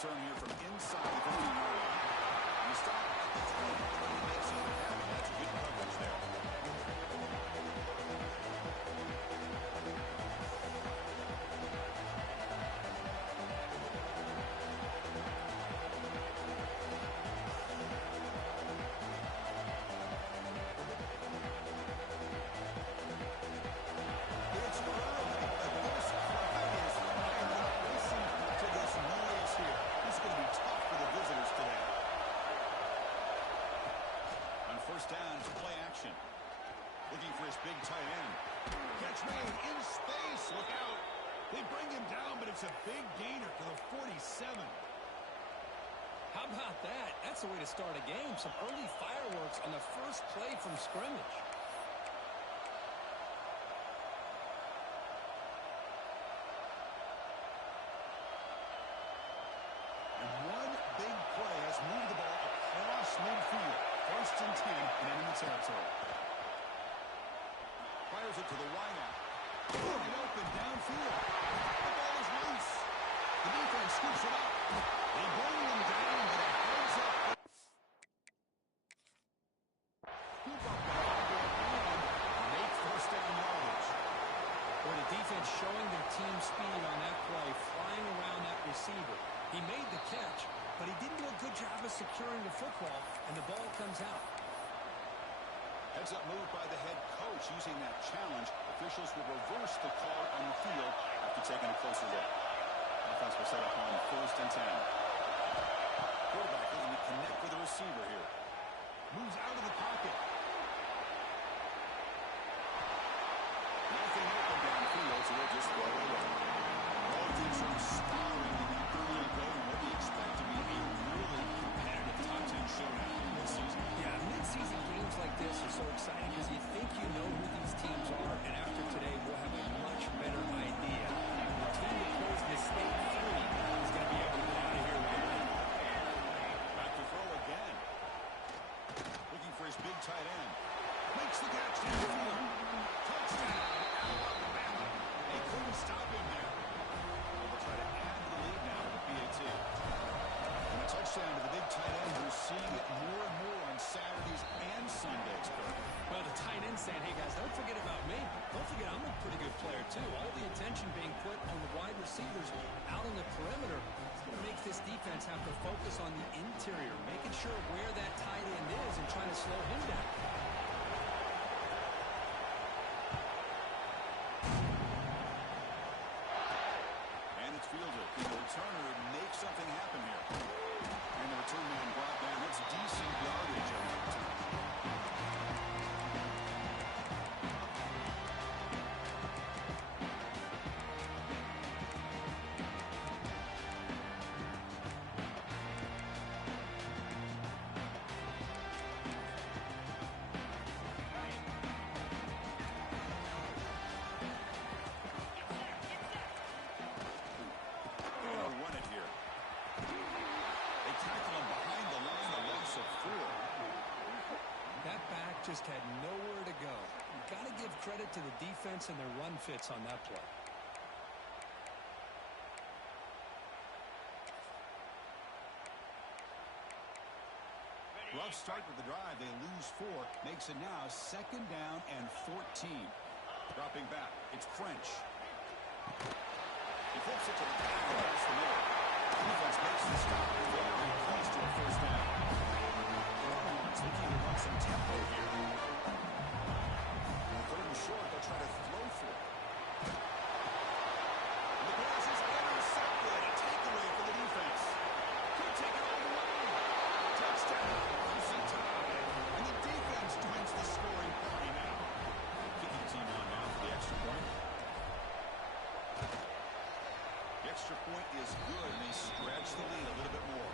return here from inside the 15-yard line. You stop at the 20, makes it happen. That's good coverage there. Down to play action. Looking for his big tight end. Catch made in space. Look out. They bring him down, but it's a big gainer to the 47. How about that? That's the way to start a game. Some early fireworks on the first play from scrimmage. And one big play has moved the ball across midfield. First and 10 in enemy territory. Fires it to the wideout. Wide open downfield. The ball is loose. The defense scoops it up. They bring him down, but it hangs up. Scoop up the ball and make first down yardage. Boy, the defense showing their team speed on that play, flying around that receiver. He made the catch, but he didn't do a good job of securing the football, and the ball comes out. Heads up move by the head coach using that challenge. Officials will reverse the call on the field after taking a closer look. Offense will set up on first and 10. Quarterback looking to connect with the receiver here. Moves out of the pocket. Nothing open downfield, so they'll just throw it away. Both teams are starring in that early going. What do you expect to be a really competitive top 10 showdown this season? Yeah, mid-season games like this are so exciting because you think you know who these teams are, and after today we'll have a much better idea. The team that plays the state 30 is going to be able to get out of here with a win. Back to throw again. Looking for his big tight end. Makes the catch downfield. Touchdown, Alabama. They couldn't stop him there. They'll try to add to the lead now with the PAT. And a touchdown to the big tight end. We're seeing it more and more on Saturdays and Sundays, Kirk. Well, the tight end saying, hey, guys, don't forget about me. Don't forget I'm a pretty good player, too. All the attention being put on the wide receivers out on the perimeter. It's going to make this defense have to focus on the interior, making sure where that tight end is and trying to slow him down. And it's fielded. Can the returner make something happen here? And the return man brought down. That's decent yardage on that return. Run it here. They tackle him behind the line, a loss of 4. That back just had nowhere to go. You've got to give credit to the defense and their run fits on that play. Rough start with the drive. They lose 4. Makes it now 2nd down and 14. Dropping back. It's French. He flips it to the back across the middle. Defense makes the stop. Very close to a first down. It's looking to run some tempo here. 3rd and short. They'll try to throw for it. And the pass is intercepted. A takeaway for the defense. Could take it all the way. Touchdown. Closing time. And the defense joins the scoring party now. Kicking team on now for the extra point. The extra point is good, and they stretch the lead a little bit more.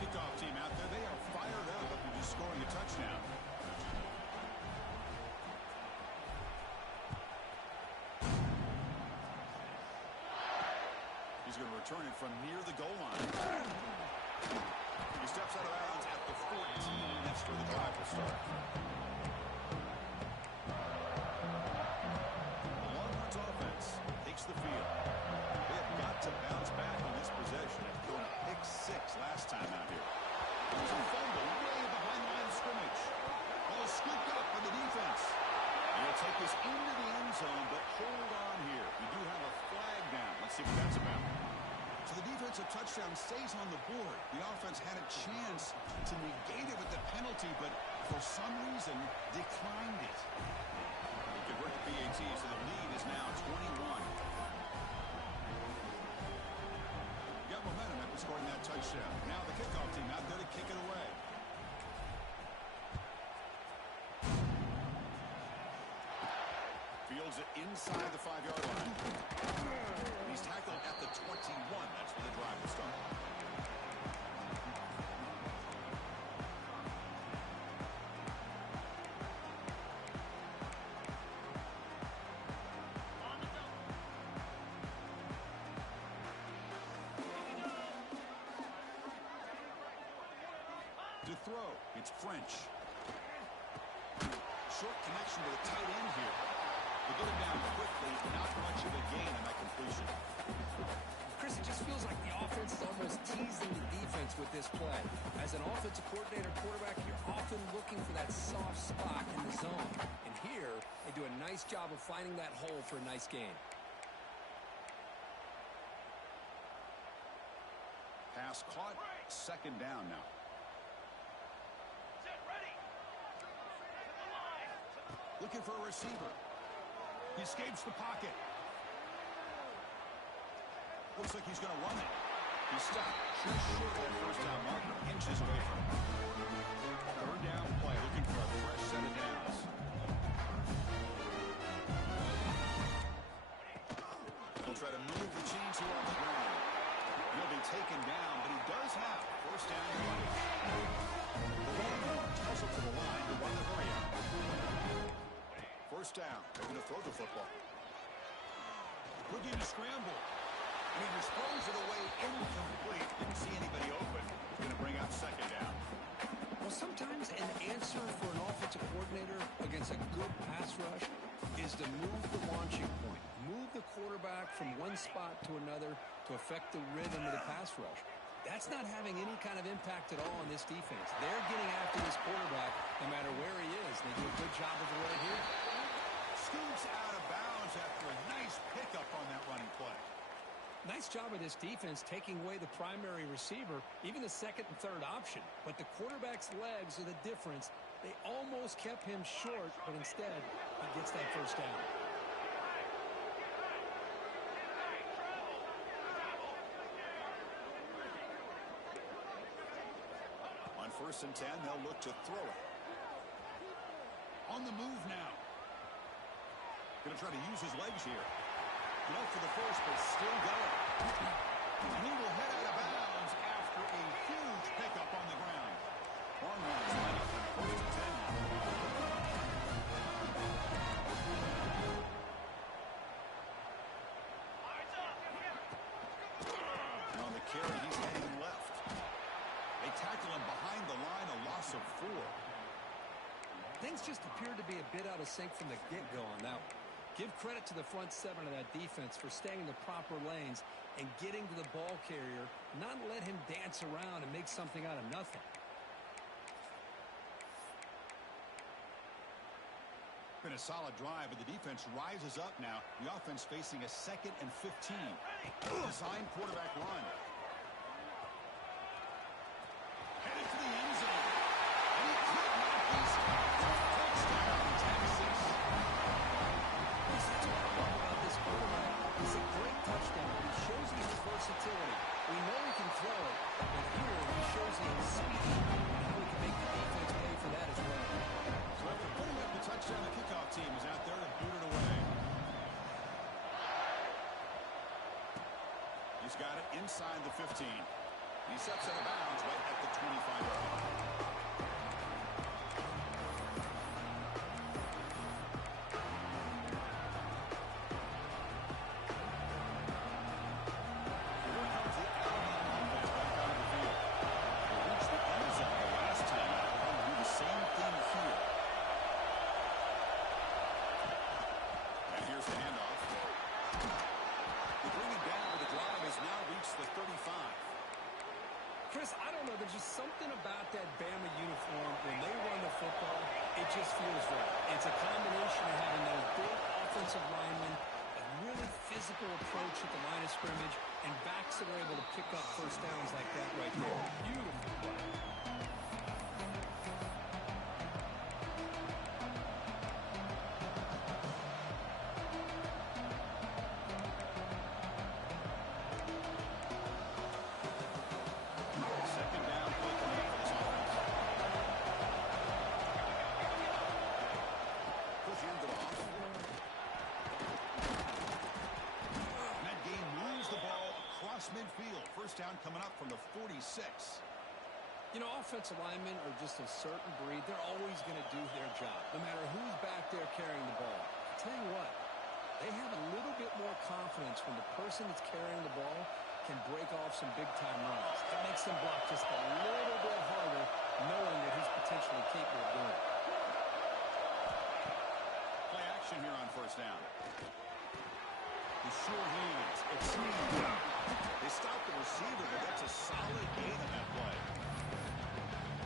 Kickoff team out there. They are fired up after just scoring a touchdown. He's going to return it from near the goal line. He steps out of bounds at the 14. That's where the drive will start. The Longhorns offense takes the field. offensive touchdown stays on the board. The offense had a chance to negate it with the penalty, but for some reason declined it. They convert the PAT, so the lead is now 21. Got momentum after scoring that touchdown. Now the kickoff team out there to kick it away. Fields it inside the 5-yard line. He's tackled at the 21. That's where the drive will start. To throw, it's French. Short connection to the tight end here. They get it down quickly, not much of a gain in that completion. Chris, it just feels like the offense is almost teasing the defense with this play. As an offensive coordinator, quarterback, you're often looking for that soft spot in the zone. And here, they do a nice job of finding that hole for a nice gain. Pass caught, second down now. Looking for a receiver. He escapes the pocket. Looks like he's going to run it. He's stopped just short of that first down marker, inches away from him. Third down play, looking for a fresh set of downs. He'll try to move the chains here on the ground. He'll be taken down, but he does have first down yardage. The ball tells him to the line to run the hurry up. First down. They're going to throw the football. Looking to scramble. And he throws it away incomplete. Didn't see anybody open. Going to bring out second down. Well, sometimes an answer for an offensive coordinator against a good pass rush is to move the launching point. Move the quarterback from one spot to another to affect the rhythm of the pass rush. That's not having any kind of impact at all on this defense. They're getting after this quarterback no matter where he is. They do a good job of it right here. Scoots out of bounds after a nice pickup on that running play. Nice job of this defense taking away the primary receiver, even the second and third option. But the quarterback's legs are the difference. They almost kept him short, but instead, he gets that first down. On 1st and 10, they'll look to throw it. On the move now. Going to try to use his legs here. Left for the first, but still going. And he will head out of bounds after a huge pickup on the ground. Long runs line up on 1st and 10 now. And on the carry, he's heading left. They tackle him behind the line, a loss of 4. Things just appeared to be a bit out of sync from the get-go on that one. Give credit to the front 7 of that defense for staying in the proper lanes and getting to the ball carrier, not let him dance around and make something out of nothing. Been a solid drive, but the defense rises up now. The offense facing a 2nd and 15. Designed quarterback run. Headed for the end zone. And he could not be stopped. Touchdown, Texas. That's what I love about this quarterback. It's a great touchdown. He shows he has versatility. We know he can throw it, but here he shows he has speed. And how he can make the defense pay for that as well. So after putting up the touchdown, the kickoff team is out there to boot it away. He's got it inside the 15. He steps out of bounds right at the 25-yard line. Chris, I don't know. There's just something about that Bama uniform. When they run the football, it just feels right. It's a combination of having those big offensive linemen, a really physical approach at the line of scrimmage, and backs that are able to pick up first downs like that right there. Beautiful play. Second down, play coming up for this offense. He'll hand it off. And that game moves the ball across midfield. First down coming up from the 46. You know, offensive linemen are just a certain breed. They're always going to do their job, no matter who's back there carrying the ball. I tell you what, they have a little bit more confidence when the person that's carrying the ball can break off some big-time runs. It makes them block just a little bit harder, knowing that he's potentially capable of doing it. Play action here on first down. The sure hands. It's Sneed. They stop the receiver, but that's a solid gain on that play.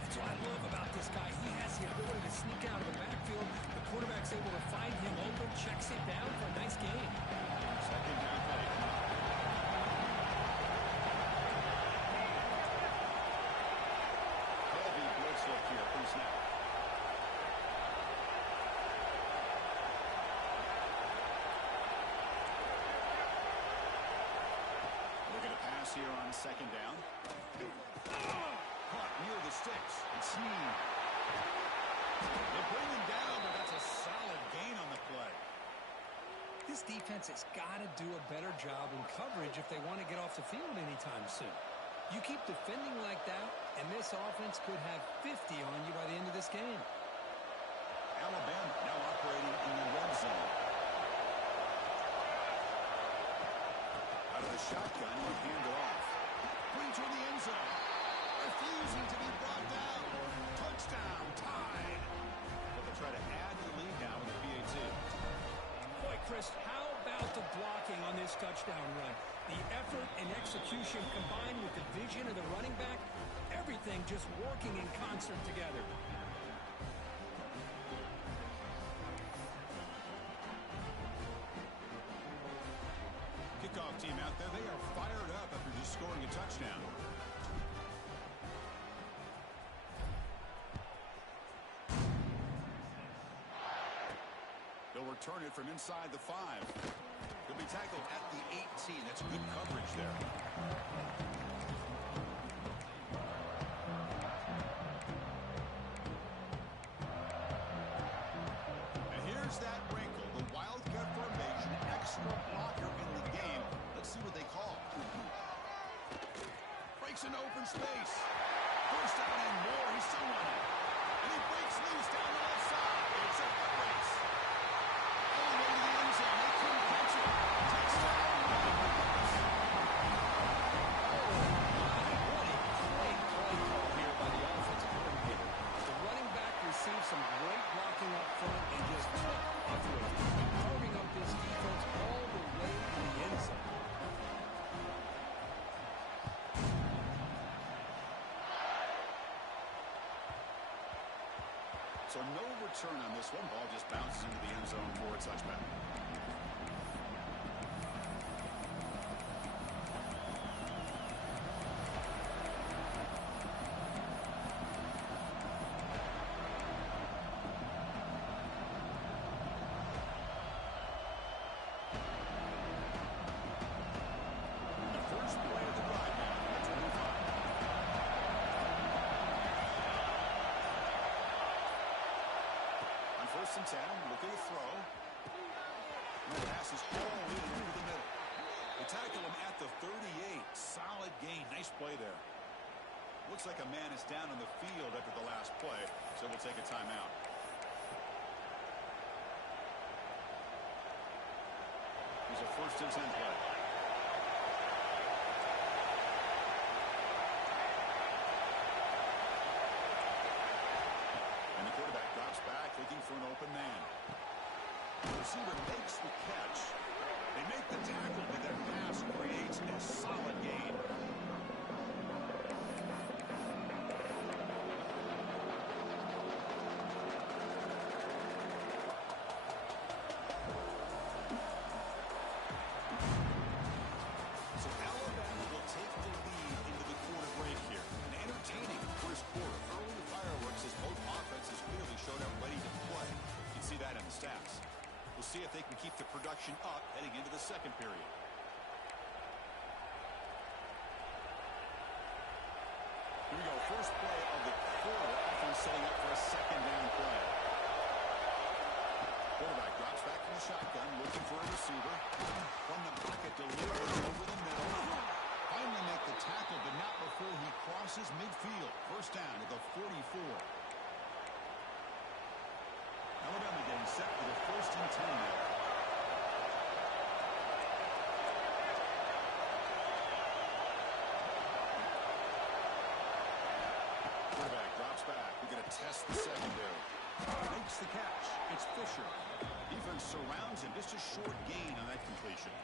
That's what I love about this guy. He has the ability to sneak out of the backfield. The quarterback's able to find him open, checks it down for a nice gain. Second down play. Heavy blitz look here. Pre-snap. Looking to pass here on second down. Caught near the sticks. It's Sneed. They bring him down, but that's a solid gain on the play. This defense has got to do a better job in coverage if they want to get off the field anytime soon. You keep defending like that, and this offense could have 50 on you by the end of this game. Alabama now operating in the red zone. Out of the shotgun, he'll hand it off. Putting toward the end zone. Refusing to be brought down. Touchdown, tied. But they'll try to add to the lead now with the PAT. Boy, Chris, how about the blocking on this touchdown run? The effort and execution combined with the vision of the running back, everything just working in concert together. Kickoff team out there, they are fired up after just scoring a touchdown. They'll return it from inside the 5. He'll be tackled at the 18. That's good coverage there. And here's that wrinkle. The Wildcat formation, extra blocker in the game. Let's see what they call. Breaks into open space. First down and more. He's still running. And he breaks loose down the left side. It's a foot race. All the way to the end zone. They couldn't catch it. Touchdown. What a great play call here by the offensive coordinator. The running back received some great blocking up front and just took off with it, carving up this defense all the way to the end zone. So no return on this one. Ball just bounces into the end zone for a touchback. The first play of the drive now, number 25. On first and 10, look at the throw. And the pass is all in over the middle. They tackle him at the 38. Solid gain. Nice play there. Looks like a man is down on the field after the last play, so we'll take a timeout. Here's a first and 10 play. And the quarterback drops back, looking for an open man. The receiver makes the catch. They make the tackle, but their pass creates a solid gain. So Alabama see if they can keep the production up heading into the second period. Here we go. First play of the quarter. Offense setting up for a second down play. Quarterback drops back from the shotgun, looking for a receiver. From the pocket, delivers over the middle. Finally make the tackle, but not before he crosses midfield. First down at the 44. Alabama getting set for the 1st and 10 now. Quarterback drops back. We're going to test the secondary. Makes the catch. It's Fisher. Defense surrounds him. Just a short gain on that completion.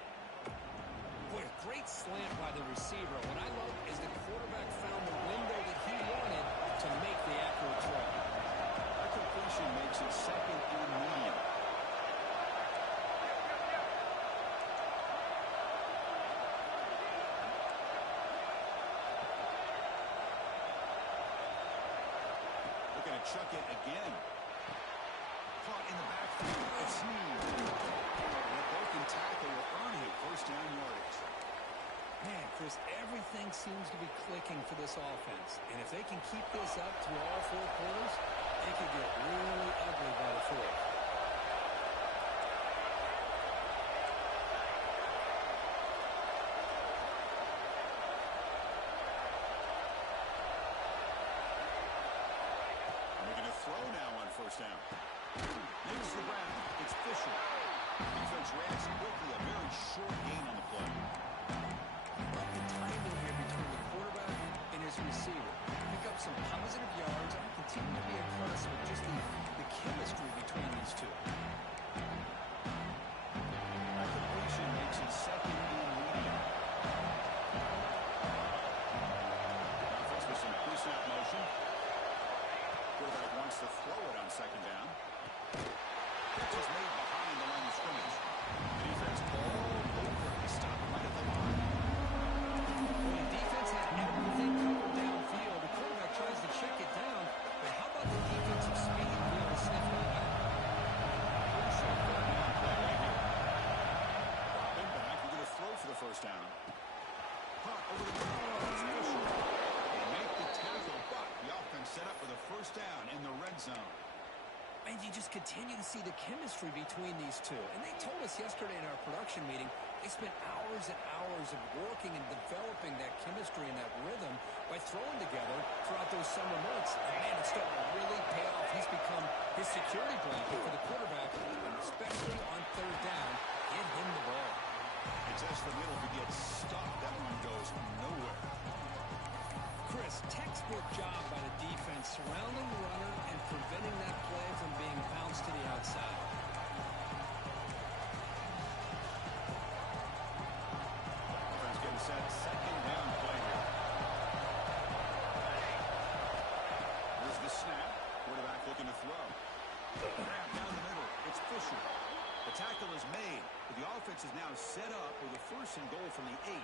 Boy, a great slant by the receiver. What I love is the quarterback found the window that he wanted to make the accurate throw. That completion makes it second and medium. Looking to chuck it again. Caught in the backfield. It's sneezed. And a broken tackle will earn him first down yardage. Man, Chris, everything seems to be clicking for this offense. And if they can keep this up through all 4 quarters, it could get really ugly by the 4th. Making a throw now on first down. Makes the ground. It's Fisher. Defense reacts quickly. A very short gain on the play. Love the timing here between the quarterback and his receiver. Pick up some positive yards. I continue to be impressed with just the chemistry between these two. That completion makes it second and medium. Offense with some pre-snap motion. Quarterback wants to throw it on second down. Catch is made behind the line of scrimmage. The defense all over. They stop right at the line. When the defense had everything covered downfield, the quarterback tries to check it down. But how about the defensive speed to be able to sniff that out? Pretty sharp third down play right here. Dropping back. We're going to throw for the first down. Caught over the middle. It's Fisher. They make the tackle, but the offense set up for the first down in the red zone. And you just continue to see the chemistry between these two. And they told us yesterday in our production meeting, they spent hours and hours of working and developing that chemistry and that rhythm by throwing together throughout those summer months. And man, it's starting to really pay off. He's become his security blanket for the quarterback, and especially on third down, get him the ball. It's as the middle. If he gets stuck, that one goes nowhere. Chris, textbook job by the defense surrounding the runner and preventing that play from being bounced to the outside. Offense getting set. Second down play here. Here's the snap. Quarterback looking to throw. Grab down the middle. It's Fisher. The tackle is made, but the offense is now set up with a 1st and goal from the 8.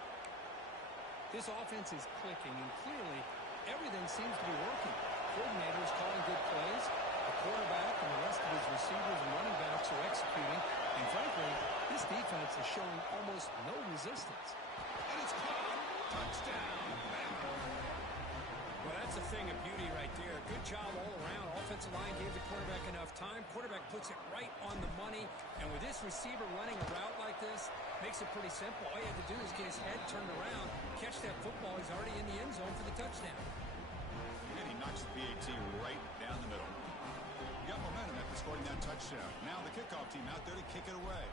This offense is clicking, and clearly everything seems to be working. Coordinators calling good plays. The quarterback and the rest of his receivers and running backs are executing. And frankly, this defense is showing almost no resistance. And it's caught. Touchdown. Well, that's a thing of beauty right there. Good job all around. Offensive line gave the quarterback enough time. Quarterback puts it right on the money. And with this receiver running a route like this, makes it pretty simple. All you have to do is get his head turned around, catch that football. He's already in the end zone for the touchdown. And he knocks the PAT right down the middle. He got momentum after scoring that touchdown. Now the kickoff team out there to kick it away.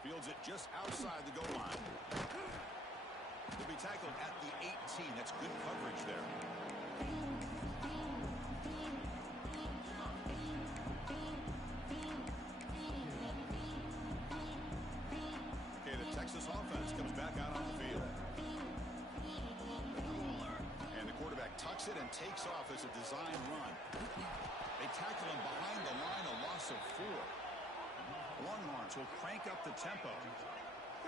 Fields it just outside the goal line. He'll be tackled at the 18. That's good coverage there. Okay, the Texas offense comes back out on the field. And the quarterback tucks it and takes off as a design run. They tackle him behind the line, a loss of 4. Longhorns will crank up the tempo.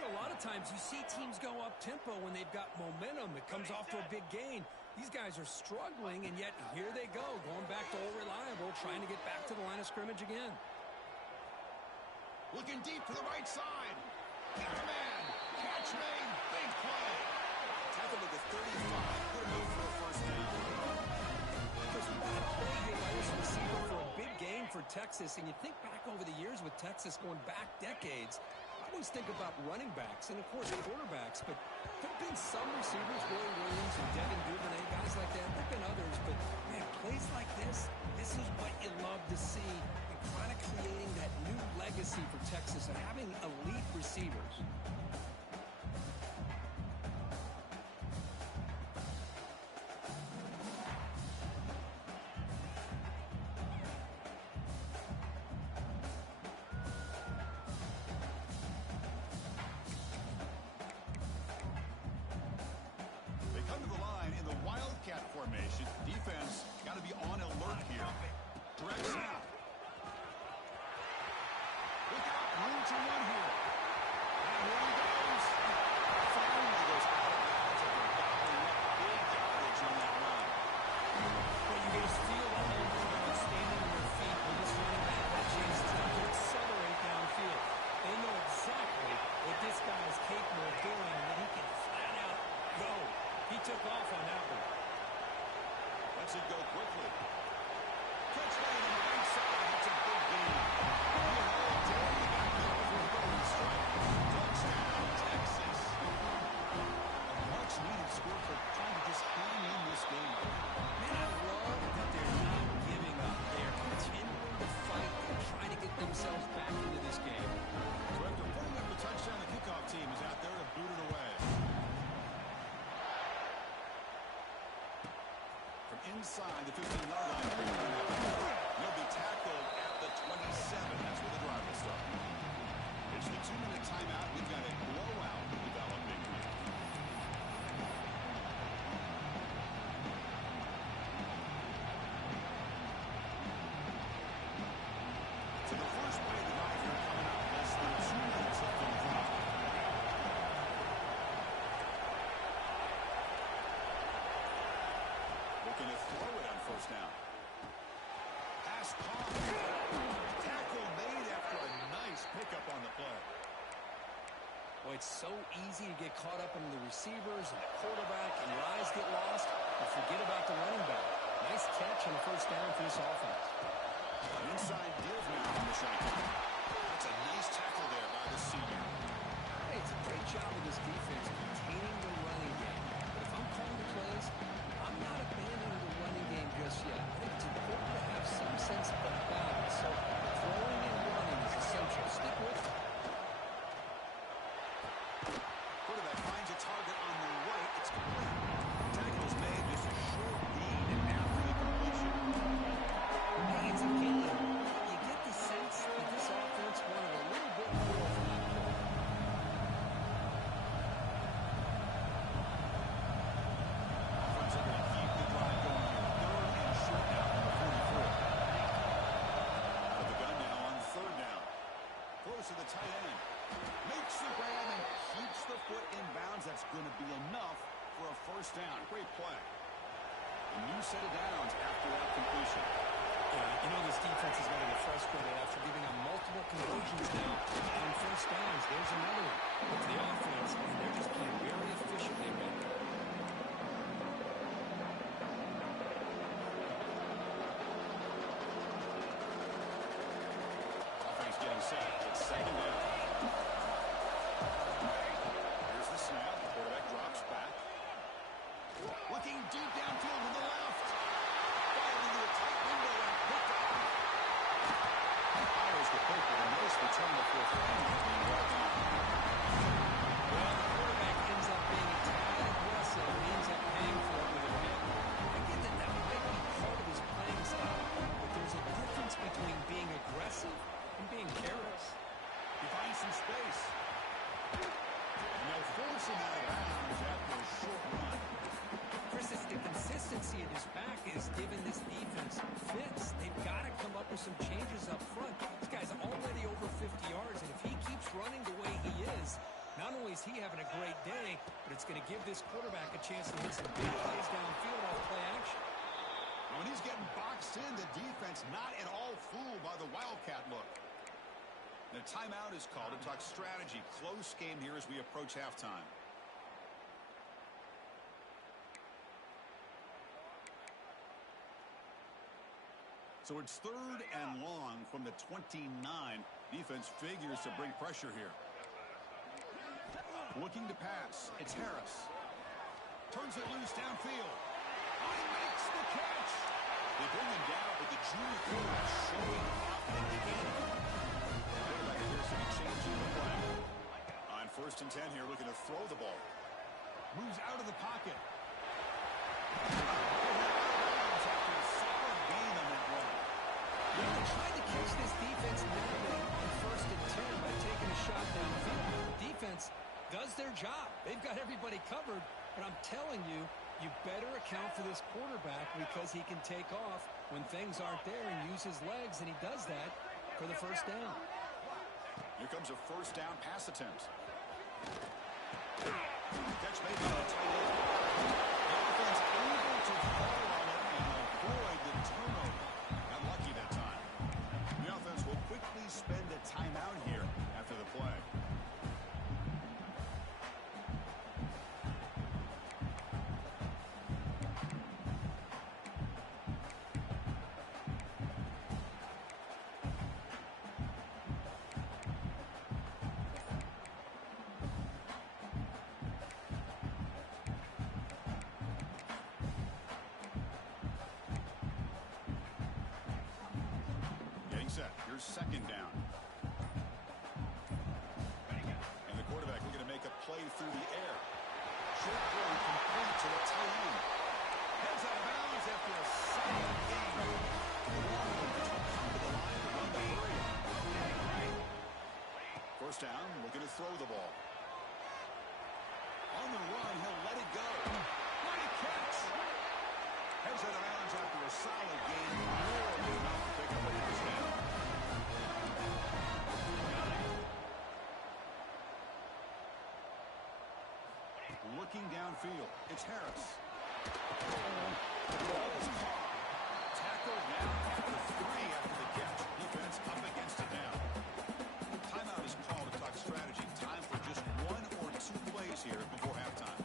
know, a lot of times you see teams go up-tempo when they've got momentum. It comes off to a big gain. These guys are struggling, and yet here they go, going back to old reliable, trying to get back to the line of scrimmage again. Looking deep to the right side. Got a man. Catch made. Big play. Tackled at the 35. Put him over for a first down. There's a bad play here by this receiver for a big gain for Texas. And you think back over the years with Texas going back decades, I always think about running backs and, of course, quarterbacks. But there have been some receivers, Roy Williams and Devin Duvernay, guys like that. There have been others. But, man, plays like this is what you love to see. And kind of creating that new legacy for Texas of having elite receivers. Formation. Defense got to be on alert here. Direct snap. Look out. Room to run here. And here he goes. Finally goes out of bounds after gobbling up big yardage on that run. Well, you just feel that momentum standing on their feet when this running back has a chance to accelerate downfield. They know exactly what this guy is capable of doing, and that he can flat out go. He took off on that one. Lets it go quickly. Touchdown on the right side. That's a big gain. Touchdown, Texas. A much-needed score for trying to just hang in this game. Man, I love that they're not giving up. They're continuing to fight and trying to get themselves back into this game. So after putting up the touchdown, the kickoff team is out there to boot it away. Inside the 15-yard line. He'll be tackled at the 27. That's where the drive will start. It's the 2-minute timeout. We've got a blowout developing here. So the first play of the drive here coming up less than 2 minutes left on the clock. Looking to throw it on first down. Pass caught. Tackle made after a nice pickup on the play. Well, it's so easy to get caught up in the receivers and the quarterback, and your eyes get lost, and forget about the running back. Nice catch on the first down for this offense. An inside div now on the shotgun. That's a nice tackle there by the senior. Hey, it's a great job of this defense containing the running game. But if I'm calling the plays, I'm not abandoning the running game just yet. I think it's important to have some sense of balance. So throwing and running is essential. Stick with it. Quarterback finds a target on the right. It's complete. Tackle's made just a short lead after the completion. Hey, it's a game. You get the sense that this offense wanted a little bit more from that play. Offense able to keep the drive going here. Third and short now from the 44. Out of the gun now on third down. Throws to the tight end. Makes the grab and keeps the foot in bounds. That's going to be enough for a first down. Great play. A new set of downs after that completion. You know this defense is going to get frustrated after giving up multiple conversions now on first downs. There's another one. It's the offense, and they're just playing very efficiently right now. Offense getting set. It's second down. Here's the snap. Quarterback drops back. Looking deep downfield to the left. Fired into a tight window and picked off. Fires the pick with a nice return before finally being brought down. Well, the quarterback ends up being a tad aggressive and ends up paying for it with a pick. I get that that might be part of his playing style, but there's a difference between being aggressive and being careless. He finds some space. And they'll force him out of bounds after a short run. Chris, it's the consistency he having a great day, but it's going to give this quarterback a chance to hit some big plays downfield off play action. When he's getting boxed in, the defense not at all fooled by the Wildcat look. The timeout is called to talk strategy. Close game here as we approach halftime. So it's 3rd and long from the 29. Defense figures to bring pressure here. Looking to pass. It's Harris. Turns it loose downfield. He makes the catch. They bring him down, but the junior quarterback showing up in the game. Quarterback appears to be changing the play. On 1st and 10 here, looking to throw the ball. Moves out of the pocket. They tried to catch this defense napping on 1st and 10 by taking a shot downfield. The defense does their job. They've got everybody covered, but I'm telling you, you better account for this quarterback because he can take off when things aren't there and use his legs, and he does that for the 1st down. Here comes a 1st down pass attempt. Catch made by the tight end. The offense able to fall on it and avoid the turnover. Got lucky that time. The offense will quickly spend a timeout here after the play. Set. Here's 2nd down. And the quarterback looking to make a play through the air. Short throw complete to the tight end. Heads out of bounds after a solid game. To the line to run the hurry. 1st down, looking to throw the ball. On the run, he'll let it go. Great catch. Heads out of bounds after a solid game. More than enough to pick up a first down. Looking downfield, it's Harris. The ball is caught. Tackled now after 3 after the catch. Defense up against it now. Timeout is called to talk strategy. Time for just 1 or 2 plays here before halftime.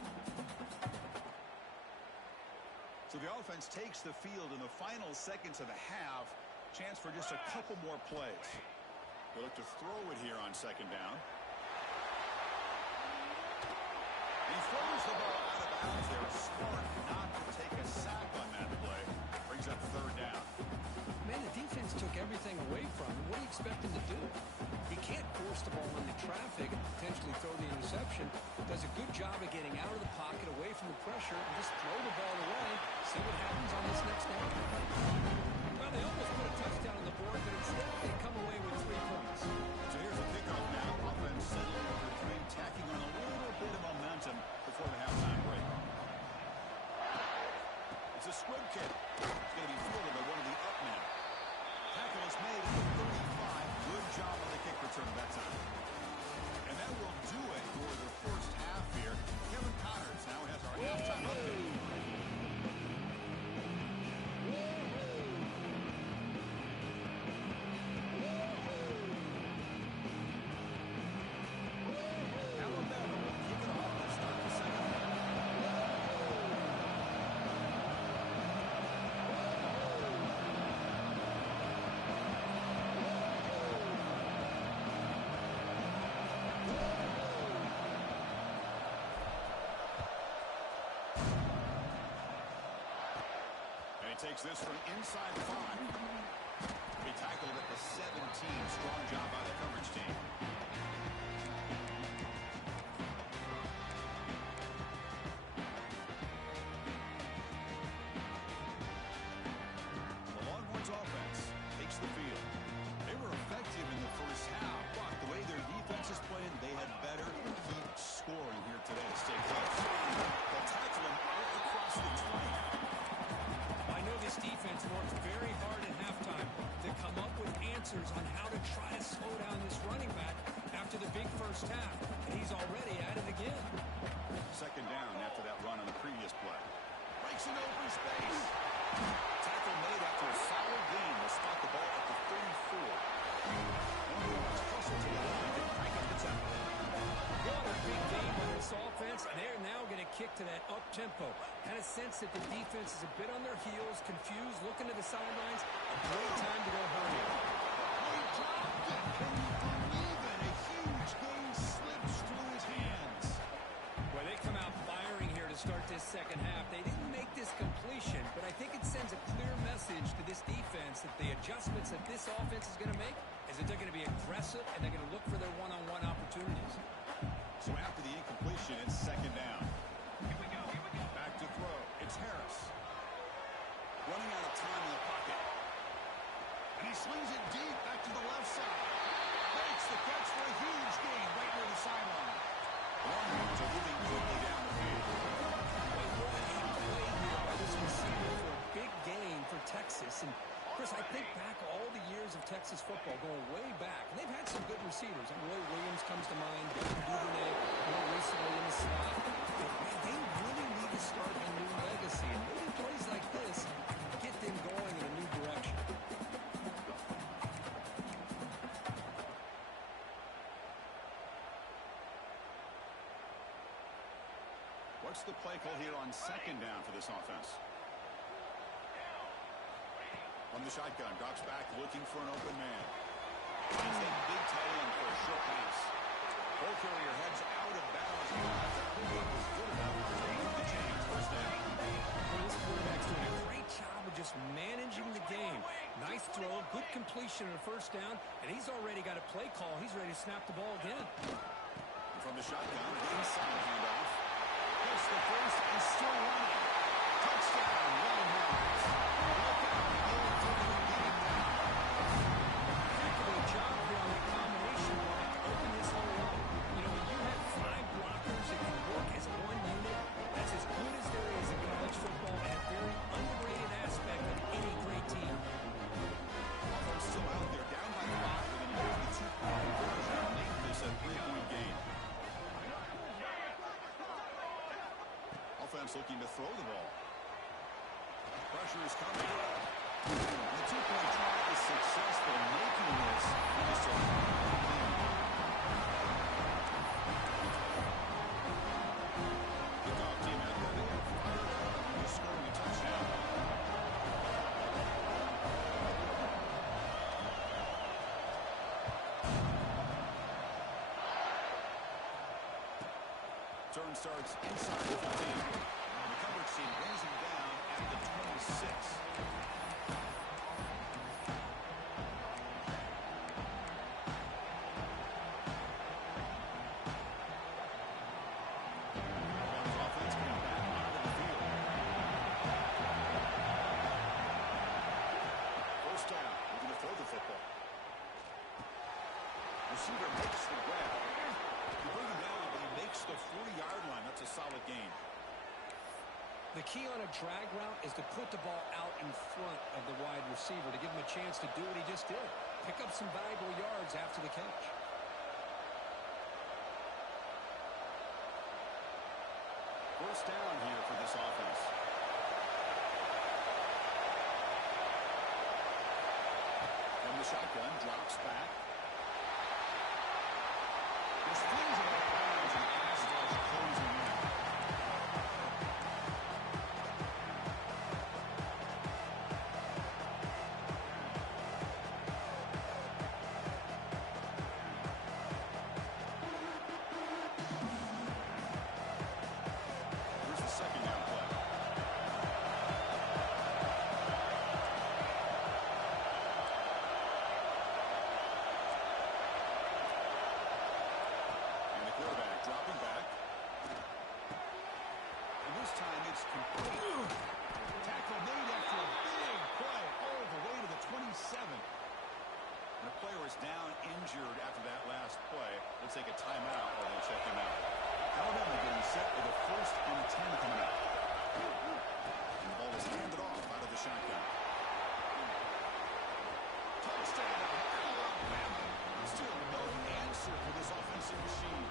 So the offense takes the field in the final seconds of the half. Chance for just a couple more plays. They look to throw it here on 2nd down. He throws the ball out of bounds there. Smart not to take a sack on that play. Brings up 3rd down. Man, the defense took everything away from him. What do you expect him to do? He can't force the ball into traffic and potentially throw the interception. Does a good job of getting out of the pocket, away from the pressure, and just throw the ball away. See what happens on this next down. Well, they almost put a touchdown on the board, but instead they come away with 3 points. So here's the kickoff now. Offense settling over 3, tacking on a little bit of momentum before the halftime break. It's a squib kick. It's going to be fielded by one of the up men. Tackle is made at the 35. Good job on the kick return that time. And that will do it for the 1st half here. Kevin Connors now has our halftime update. Takes this from inside 5. He tackled at the 17. Strong job by the coverage team. The Longhorns offense takes the field. They were effective in the 1st half, but the way their defense is playing, they had better keep scoring here today to stay close. They'll tackle him out across the 20. I know this defense worked very hard at halftime to come up with answers on how to try to slow down this running back after the big 1st half. he's already at it again. Second down after that run on the previous play. Breaks into open space. Tackle made after a solid gain. Will spot the ball at the 34. Hustle to the line to crank up the tempo. What a big game by this offense. They're now going to kick to that up-tempo. Kind of sense that the defense is a bit on their heels, confused, looking to the sidelines. A great time to go hurry. He dropped it. Can you believe it? A huge gain slips through his hands. Well, they come out firing here to start this second half. They didn't make this completion, but I think it sends a clear message to this defense that the adjustments that this offense is going to make is that they're going to be aggressive and they're going to look for their one-on-one opportunities. So after the incompletion, it's second down. Here we go. Back to throw. It's Harris. Running out of time in the pocket. And he slings it deep back to the left side. Makes the catch for a huge gain right near the sideline. Longhorns are moving quickly down the field. What a play here by this receiver for a big gain for Texas. And Chris, I think back all the years of Texas football, going way back, and they've had some good receivers. And Roy Williams comes to mind, Devin Duvernay, more recently in the slot. But man, they really need to start a new legacy. And maybe plays like this get them going in a new direction. What's the play call here on second down for this offense? On the shotgun, drops back, looking for an open man. Finds that big tight end for a short pass. Ball carrier heads out of bounds. Was good enough to move the chains. First down. Well, this quarterback's doing a great job of just managing the game. Nice throw, good completion on the first down, and he's already got a play call. He's ready to snap the ball again. And from the shotgun, inside handoff. Gets the first and still running. Touchdown, Longhorns. Heck of a job here on the combination block to open this hole up. You know, when you have 5 blockers that can work as one unit, that's as good as there is in college football and a very underrated aspect of any great team. Offense still out there, down by 5, and then here's the two-point conversion to make this a 3-point game. Offense looking to throw the ball. Pressure is coming. The two-point try is successful, making this just a game. Kickoff team out there. They are fired up. They're scoring a touchdown. Turn starts inside the 15. The coverage team brings him down at the 26. Offense coming back onto the field. First down. We're going to throw the football. Receiver makes the grab. You bring him down, but he makes the 40-yard line. That's a solid gain. The key on a drag route is to put the ball out in front of the wide receiver to give him a chance to do what he just did. Pick up some valuable yards after the catch. First down here for this offense. From the shotgun, drops back. This flings it out of bounds and pass rush closing in. Here's the second down play. And the quarterback dropping back. And this time it's complete. Tackle made after a big play all the way to the 27. And the player is down injured after that last play. Let's take a timeout while they check him out. Alabama getting set for the 1st and 10 coming up. And the ball is handed off out of the shotgun. Touchdown, Alabama. Still no answer for this offensive machine.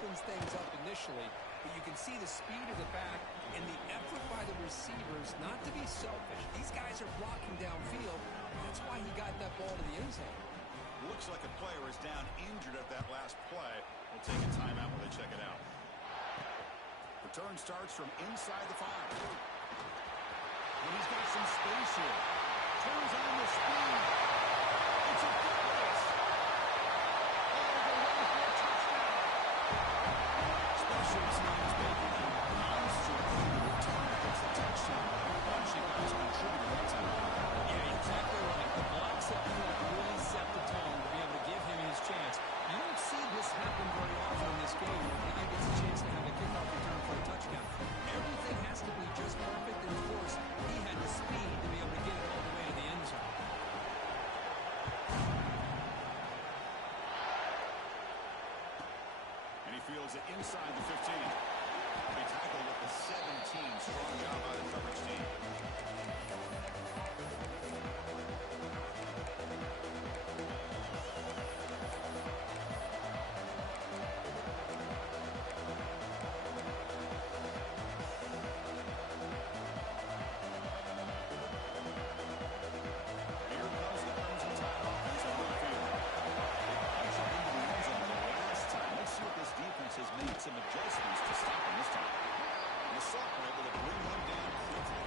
opens things up initially, but you can see the speed of the back and the effort by the receivers not to be selfish. These guys are blocking downfield. That's why he got that ball to the end zone. Looks like a player is down injured at that last play. We'll take a timeout while they check it out. Return starts from inside the 5. And he's got some space here. Turns on the speed. It's a good race. All the way for a touchdown. Special teams making a monster play to return against the touchdown. Bunching guys contributing that time. Yeah, you're exactly right. The blocks up front really set the tone to be able to give him his chance. You don't see this happen very often in this game where a guy gets a chance to have a kickoff return for a touchdown. Everything has to be just perfect, and of course, he had the speed to be able to get it all the way to the end zone. And he fields it inside the 15. They tackle with the 17. Strong job by the coverage team. Has made some adjustments to stop him this time. And the Sultan able to bring him down quickly.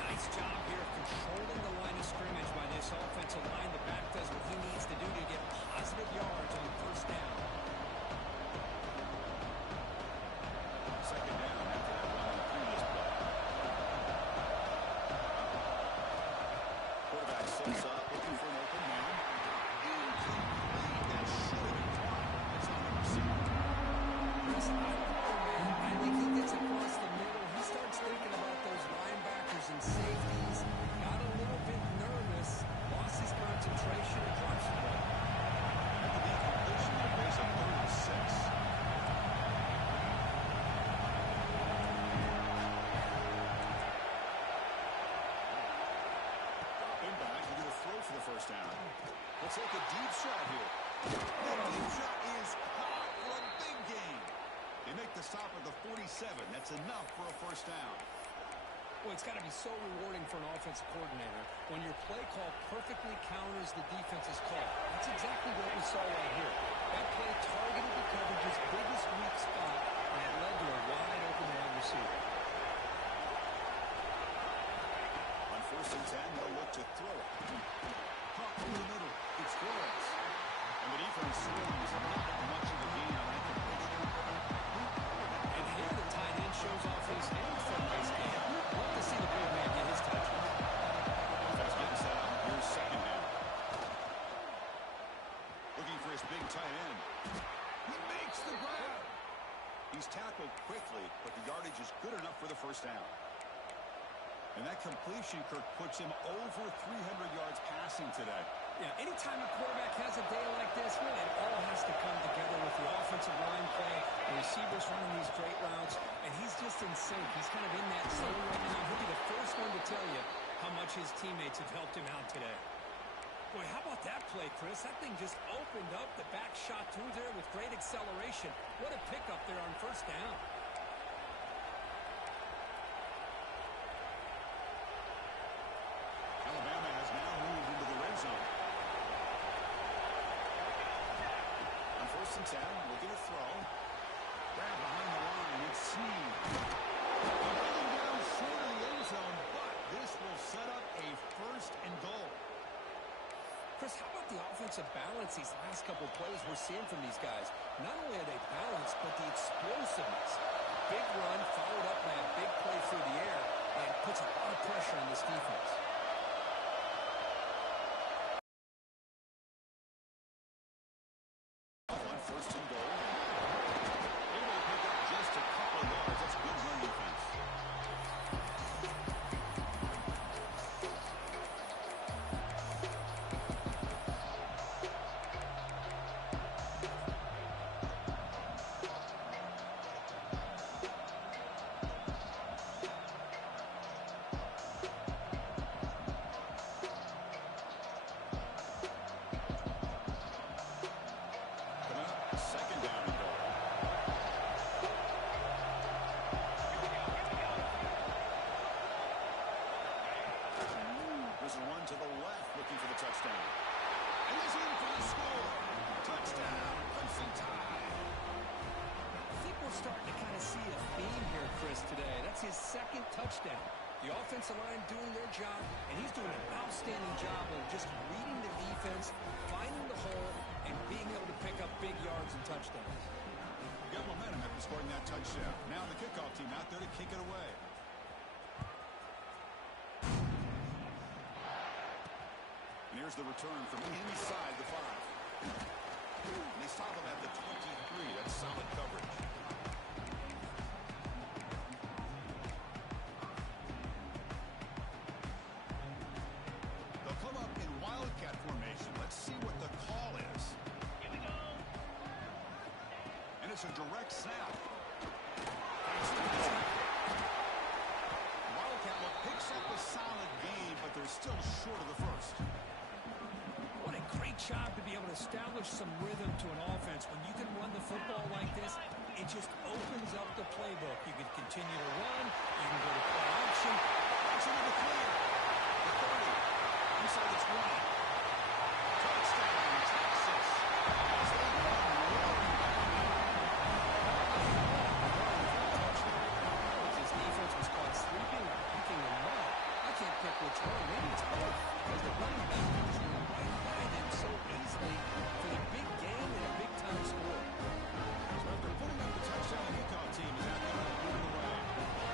Nice job here controlling the line of scrimmage by this offensive line. The back does what he needs to do to get positive yards on first down. Second down after that run on the previous play. Quarterback sets up, looking for an open man. Incomplete. That should have been caught. It's on the receiver. I think he gets across the middle. He starts thinking about those linebackers and safeties. Got a little bit nervous. Lost his concentration and drops the ball. After the incompletion, they raise a 3rd and 6. Dropping back. He's going to throw for the first down. Let's take a deep shot here. The deep shot is caught for a big gain. They make the stop at the 47. That's enough for a first down. Well, it's got to be so rewarding for an offensive coordinator when your play call perfectly counters the defense's call. That's exactly what we saw right here. That play targeted the coverage's biggest weak spot, and it led to a wide open wide receiver. On 1st and 10, they'll look to throw it. Caught through the middle. It's Flores. And the defense swarms not much of a gain on that completion. And here the tight end shows off his hand from this game. Love to see the big man get his touchdown. Defense getting set up. Here's second down. Looking for his big tight end. He makes the grab. He's tackled quickly, but the yardage is good enough for the first down. And that completion, Kirk, puts him over 300 yards passing today. Yeah, anytime a quarterback has a day like this, really, it all has to come together with the offensive line play, the receivers running these great routes, and he's just in sync. He's kind of in that zone right now. He'll be the first one to tell you how much his teammates have helped him out today. Boy, how about that play, Chris? That thing just opened up. The back shot through there with great acceleration. What a pickup there on first down. Alabama has now moved into the red zone. On 1st and 10, looking to throw. Grab behind the line. It's Snead. Running down short of the end zone, but this will set up a 1st and goal. Chris, how about the offensive balance these last couple of plays we're seeing from these guys? Not only are they balanced, but the explosiveness. Big run followed up by a big play through the air, and puts a lot of pressure on this defense. On 1st and goal. Able to pick up just a couple of yards. That's good run defense. starting to kind of see a theme here, Chris, today. That's his second touchdown. The offensive line doing their job, and he's doing an outstanding job of just reading the defense, finding the hole, and being able to pick up big yards and touchdowns. Got momentum after scoring that touchdown. Now the kickoff team out there to kick it away. And here's the return from inside the 5. And they stop him at the 23. That's solid coverage. They'll come up in wildcat formation. Let's see what the call is. Here we go. And it's a direct snap. Wildcat look picks up a solid gain, but they're still short of the first. What a great job to be able to establish some rhythm to an offense. When you can run the football like this, it just opens up the playbook. You can continue to run. You can go to play action. It's into the clear. The 30. Inside the 20. Touchdown, Texas. As they run His defense was caught sleeping or picking him up. I can't pick which one. Maybe it's both. Because the running back was right by them so easily for the big game and a big-time score. So after putting up the touchdown, the kickoff team is out there to move it away.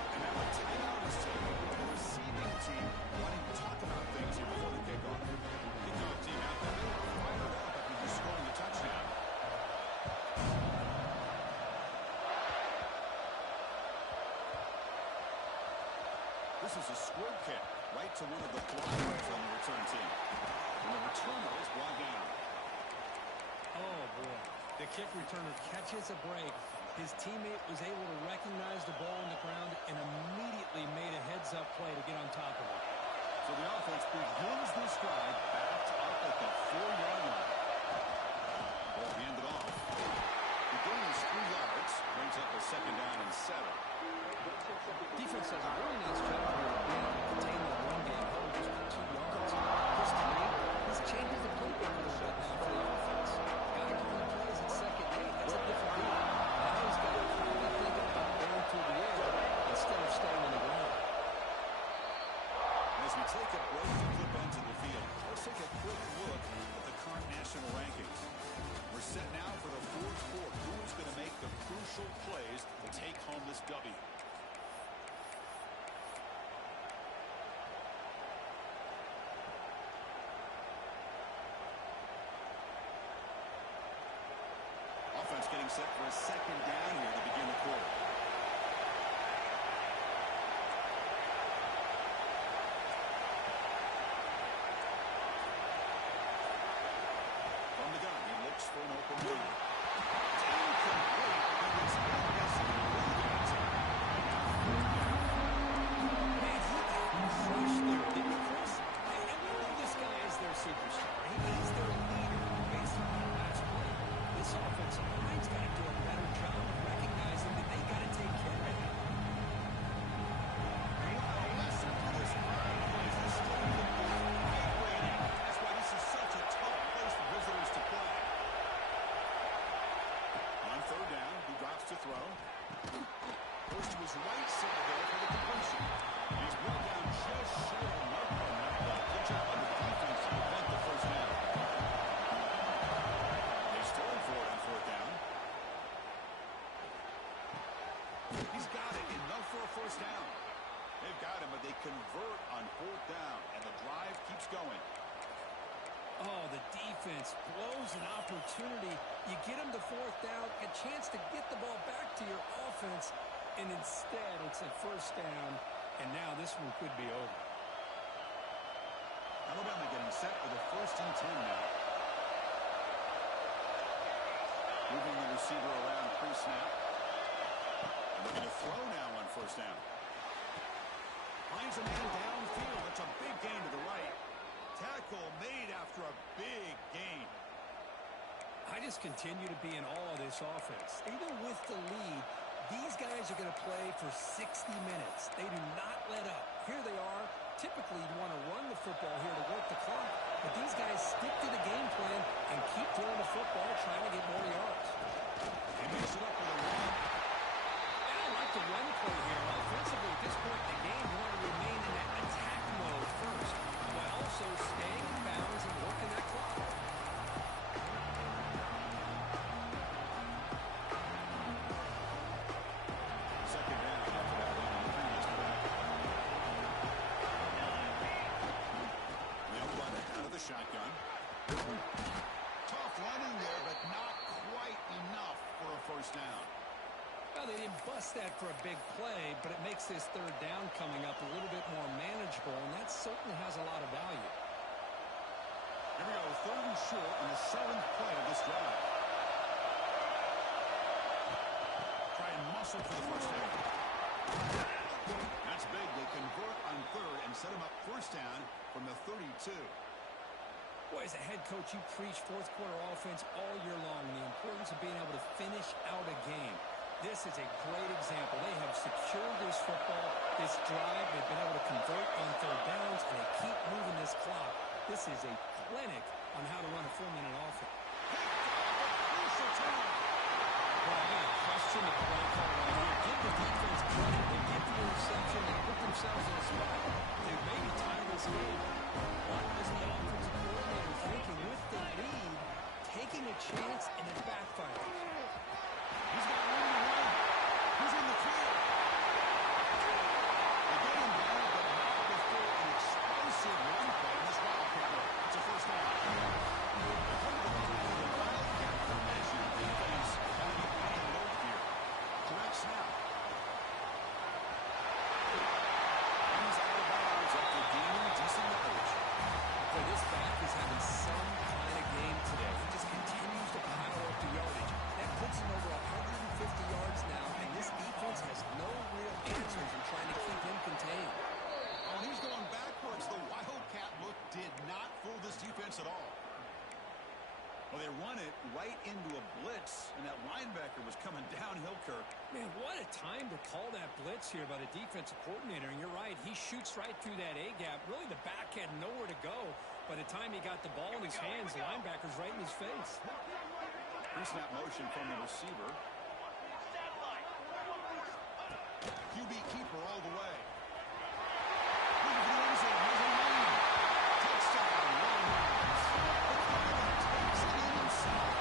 And now a timeout is taken with the receiving team wanting to talk about things here before the kickoff. Kickoff team out there, they were fired up after just scoring the touchdown. This is a squib kick right to one of the flyers on the return team. And the returner is brought down. Oh, boy. The kick returner catches a break. His teammate was able to recognize the ball on the ground and immediately made a heads-up play to get on top of it. So the offense begins this drive backed up at the 4-yard line. Ball handed off. The gain is 3 yards. Brings up a second down and 7. Defense does a really nice job here of being able to contain the run game held just for 2 yards. This time, this changes the playbook a little bit now for the offense. Got to call the plays at second and 8. That's a different deal. Now he's got to probably think about going through the air instead of staying on the ground. As we take a break to flip into the field, let's take a quick look at the current national rankings. We're set now for the fourth quarter. Who's going to make the crucial plays to take home this W? Offense getting set for a second down here to begin the quarter. From the gun, he looks for an open man. Incomplete. He was missing rebounds. Man, he got crushed there, didn't he, Chris? And we know this guy is their superstar. He's their leader based on that last play. This offensive line's got to do a better job of recognizing that they got to take care of him. Listen to this crowd noise. This stadium is vibrating. That's why this is such a tough place for visitors to play. On third down, he drops to throw. Goes to his right side there for the completion. He's brought down just short of the mark on that ball. Good job on the defense to prevent the first down. They still for it on fourth down. He's got it. Enough for a first down. They've got him, but they convert on fourth down, and the drive keeps going. Oh, the defense blows an opportunity. You get them to fourth down, a chance to get the ball back to your offense, and instead it's a first down, and now this one could be over. Alabama getting set for the 1st and 10 now. Moving the receiver around pre-snap. Looking to throw now on first down. Finds a man downfield. That's a big gain to the right. Tackle made after a big gain. I just continue to be in awe of this offense. Even with the lead, these guys are going to play for 60 minutes. They do not let up. Here they are. Typically, you want to run the football here to work the clock, but these guys stick to the game plan and keep throwing the football, trying to get more yards. He makes it up with a run. first down. Well, they didn't bust that for a big play, but it makes this third down coming up a little bit more manageable, and that certainly has a lot of value. Here we go, third and short on the 7th play of this drive. Try and muscle for the first down. That's big. They convert on third and set him up first down from the 32. Boy, as a head coach, you preach fourth quarter offense all year long, the importance of being able to finish out a game. This is a great example. They have secured this football, this drive. They've been able to convert on third downs, and they keep moving this clock. This is a clinic on how to run a 4-minute offense. Well, I'm going to question the play call right here. Give the defense credit. They get the interception. They put themselves in a spot. They maybe tie this game. What was the offensive coordinator thinking with the lead, taking a chance, and it backfired? He's got room to run. He's in the field. They get him down, but not before an explosive run play in this Wildcat. It's a first down. Wildcat formation defense got to be playing alert here. Correct snap. He's out of bounds after gaining decent yardage. Boy, this back is having some kind of game today. He just continues to pile up the yardage. That puts him over 150 yards now, and this defense has no real answers in trying to keep him contained. Oh, and he's going backwards. The Wildcat look did not fool this defense at all. Well, they run it right into a blitz, and that linebacker was coming downhill, Kirk. Man, what a time to call that blitz here by the defensive coordinator. And you're right, he shoots right through that A-gap. Really, the back had nowhere to go. By the time he got the ball in his hands, the linebacker's right in his face. Pre-snap motion from the receiver. QB keeper all the way. Looking for the end zone. Here's a lane. Touchdown. Long runs. Takes it in himself.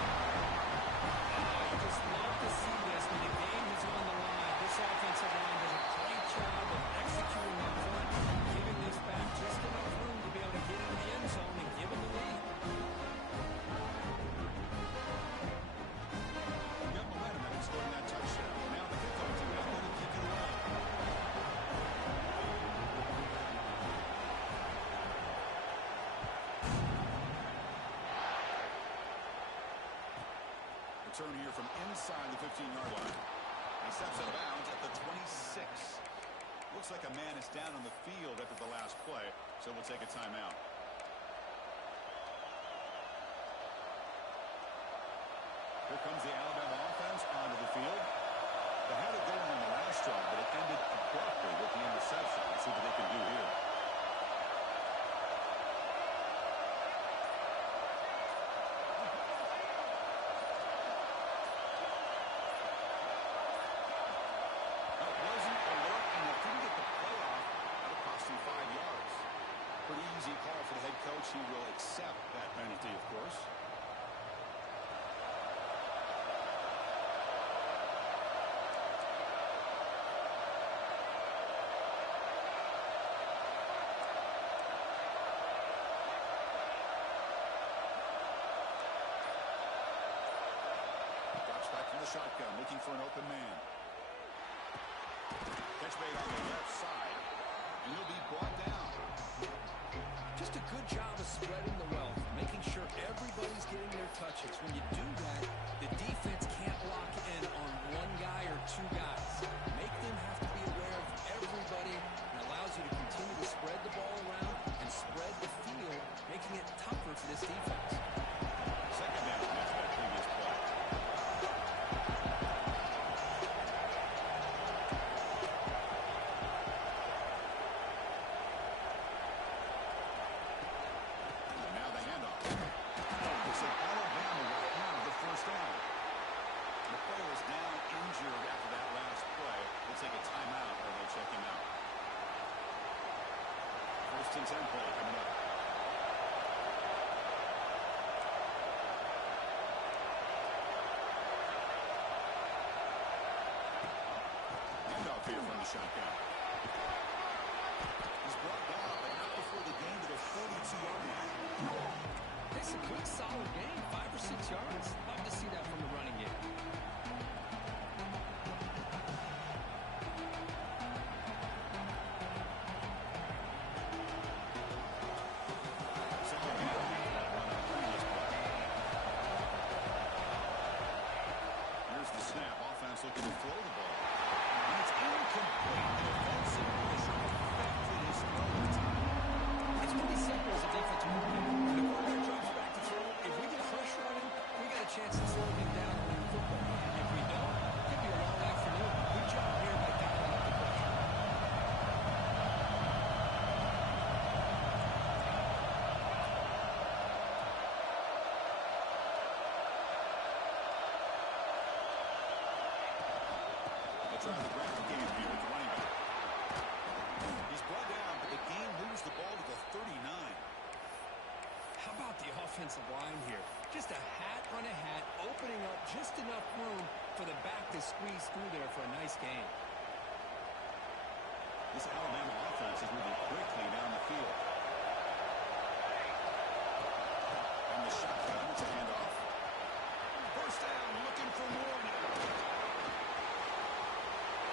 You just love to see this when the game is on the line. This offensive line does a great job of executing up front, giving this back just enough room to be able to get into the end zone and give him the lead. Got momentum and scoring that touchdown. Now the kickoff team out there to kick it away. Return here from inside the 15-yard line. He steps out of bounds at the 26. Looks like a man is down on the field after the last play, so we'll take a timeout. Here comes the Alabama offense onto the field. They had it going on the last drive, but it ended abruptly with the interception. Let's see what they can do here. That wasn't alert, and they couldn't get the play off. That would cost him 5 yards. Pretty easy call for the head coach. He will accept that penalty, of course. Drops back from the shotgun, looking for an open man. Catch made on the left side, and he'll be brought down. Just a good job of spreading the wealth, making sure everybody's getting their touches. When you do that, the defense can't lock in on one guy or two guys. Make them have to be aware of everybody, and allows you to continue to spread the ball around and spread the field, making it tougher for this defense. Second down after that previous play. And now the handoff. Looks like Alabama will have the first down. The player is down injured after that last play. We'll take a timeout while they check him out. First and 10 play coming up. Handoff here from the shotgun. He's brought down, but not before the gain to the 42-yard line. It's a good, solid game, 5 or 6 yards. Love to see that from the running game. They'll try the ground game here with the running back. He's brought down, but the game moves the ball to the 39. How about the offensive line here? Just a hat on a hat, opening up just enough room for the back to squeeze through there for a nice gain. This Alabama offense is moving quickly down the field. And the shotgun, it's a handoff. First down, looking for more now.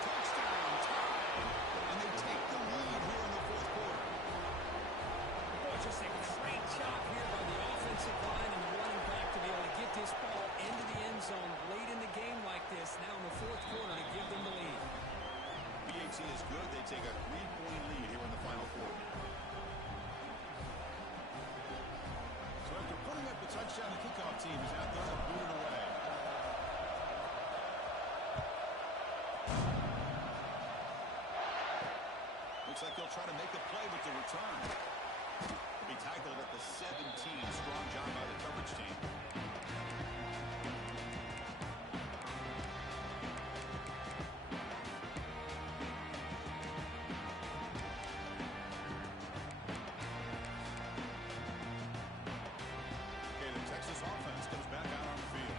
Touchdown, tie. And they take the lead here in the fourth quarter. Boy, just a great job here by the offensive line and the running back to be able to get this ball into the end zone late in the game like this, now in the fourth quarter, to give them the lead. BAT is good. They take a 3-point lead here in the final quarter. So after putting up the touchdown, the kickoff team is out there to boot it away. Looks like they'll try to make a play with the return. They'll be tackled at the 17. Strong job by the coverage team. Okay, the Texas offense comes back out on the field.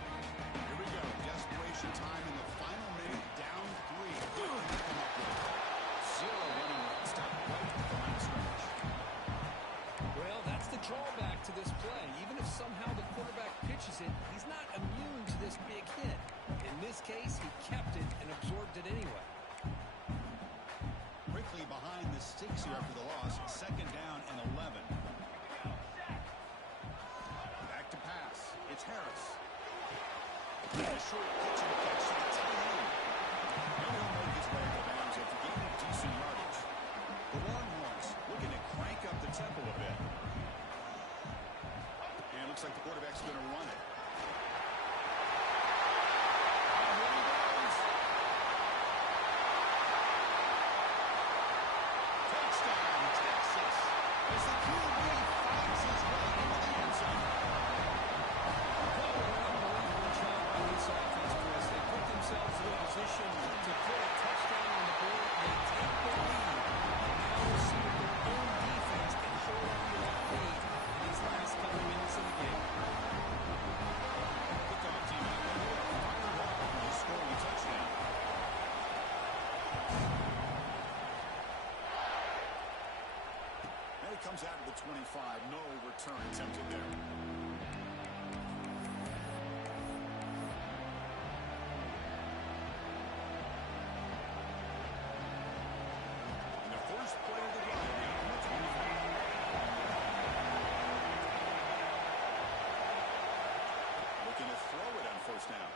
Here we go. Desperation time in the final minute. Down 3. What can they come up with? Zero running room. Stop right at the line of scrimmage. Well, that's the drawback to this play. Even if somehow the quarterback pitches it, he's not immune to this big hit. In this case, he kept it and absorbed it anyway. Quickly behind the sticks here after the loss. Second down and 11. Back to pass. It's Harris. A short pitch and catch to the tight end. And he'll make his way to bounds after gaining decent yardage. The Longhorns looking to crank up the tempo a bit. And it looks like the quarterback's going to run it. And here he goes. Touchdown, Texas. As the QB finds his way into the end zone. Well, an unbelievable job by this offense, Chris. They put themselves in a position to put a touchdown on the board. They take the lead. And now we'll see if their own defense can hold on to that lead in these last couple minutes of the game. Kickoff team out there fired up after scoring a touchdown. And it comes out to the 25. No return attempted there. And the first play of the game now on the 25. Looking to throw it on first down.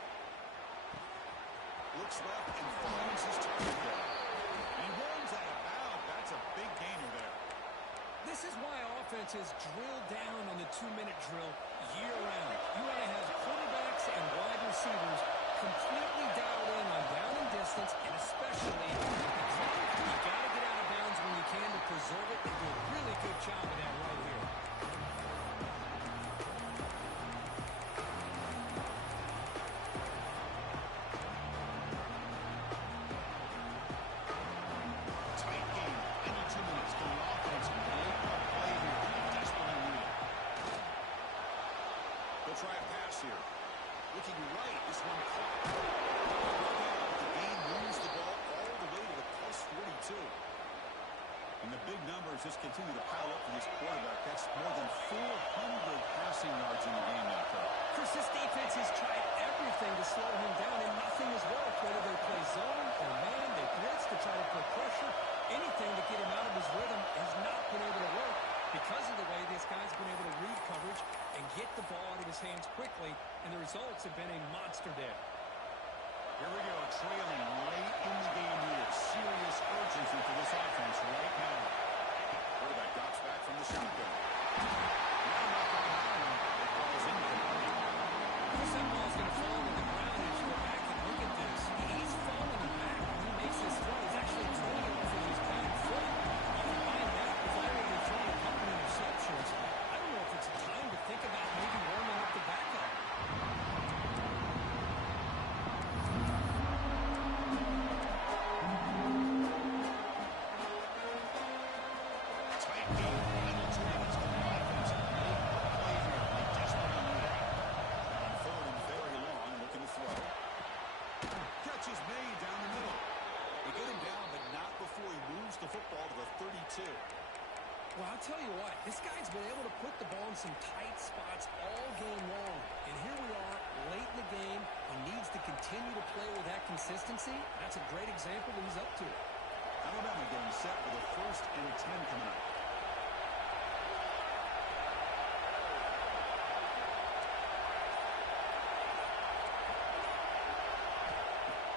Looks left and finds his target there. And he runs out of bounds. That's a big gainer there. This is why offenses drill down on the 2-minute drill year-round. You want to have quarterbacks and wide receivers completely dialed in on down and distance, and especially the clock. You got to get out of bounds when you can to preserve it. They do a really good job of that right here. Tight game. Any 2 minutes. Can the offense make a play here? They desperately need it. They'll try a pass here. Looking right. This one caught. The game moves the ball all the way to the plus 42. And the big numbers just continue to pile up for this quarterback. That's more than 400 passing yards in the game now, Carl. Chris, this defense has tried everything to slow him down, and nothing has worked. Whether they play zone or man, they blitz to try to put pressure. Anything to get him out of his rhythm has not been able to work because of the way this guy's been able to read coverage and get the ball out of his hands quickly, and the results have been a monster day. Here we go, trailing late in the game here. Serious urgency for this offense right now. Quarterback drops back from the shotgun. Now not going to happen. It falls incomplete. Chris, that ball's going to fall to the ground as you go back and look at this. He's falling back when he makes this throw. He's actually throwing it off of his back foot. Behind that, he's already thrown a couple interceptions. I don't know if it's time to think about maybe warming up the backup. 2. Well, I'll tell you what, this guy's been able to put the ball in some tight spots all game long. And here we are, late in the game. He needs to continue to play with that consistency. That's a great example that he's up to. Alabama getting set for the 1st and 10 coming up.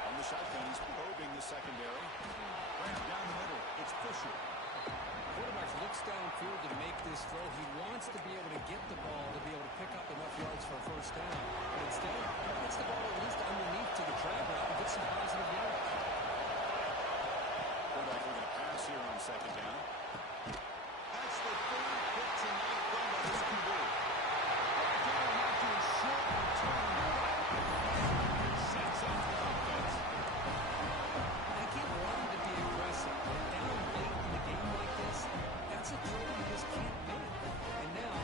On the shotgun, he's probing the secondary. Graham down the middle. It's Fisher. Quarterback looks downfield to make this throw. He wants to be able to get the ball to be able to pick up enough yards for a first down. But instead, he gets the ball at least underneath to the drag route and gets some positive yards. Quarterback looking to pass here on 2nd down. That's the 3rd pick tonight from this QB. They're not too short return. Sets up the offense. They keep wanting to be aggressive. But down late in the game like this, that's a throw you just can't make. And now,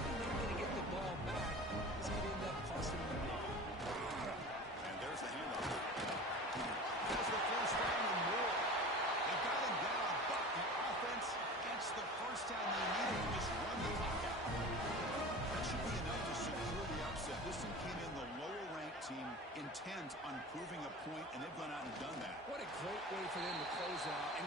they're not going to get the ball back. He's going to end up tossing the ball. And there's the handoff. Has the first down and more. They got him down, but the offense gets the first down they needed to just run the clock out. That should be enough to secure the upset. This team came in the lower-ranked team intent on proving a point, and they've gone out and done that. What a great way for them to close out. And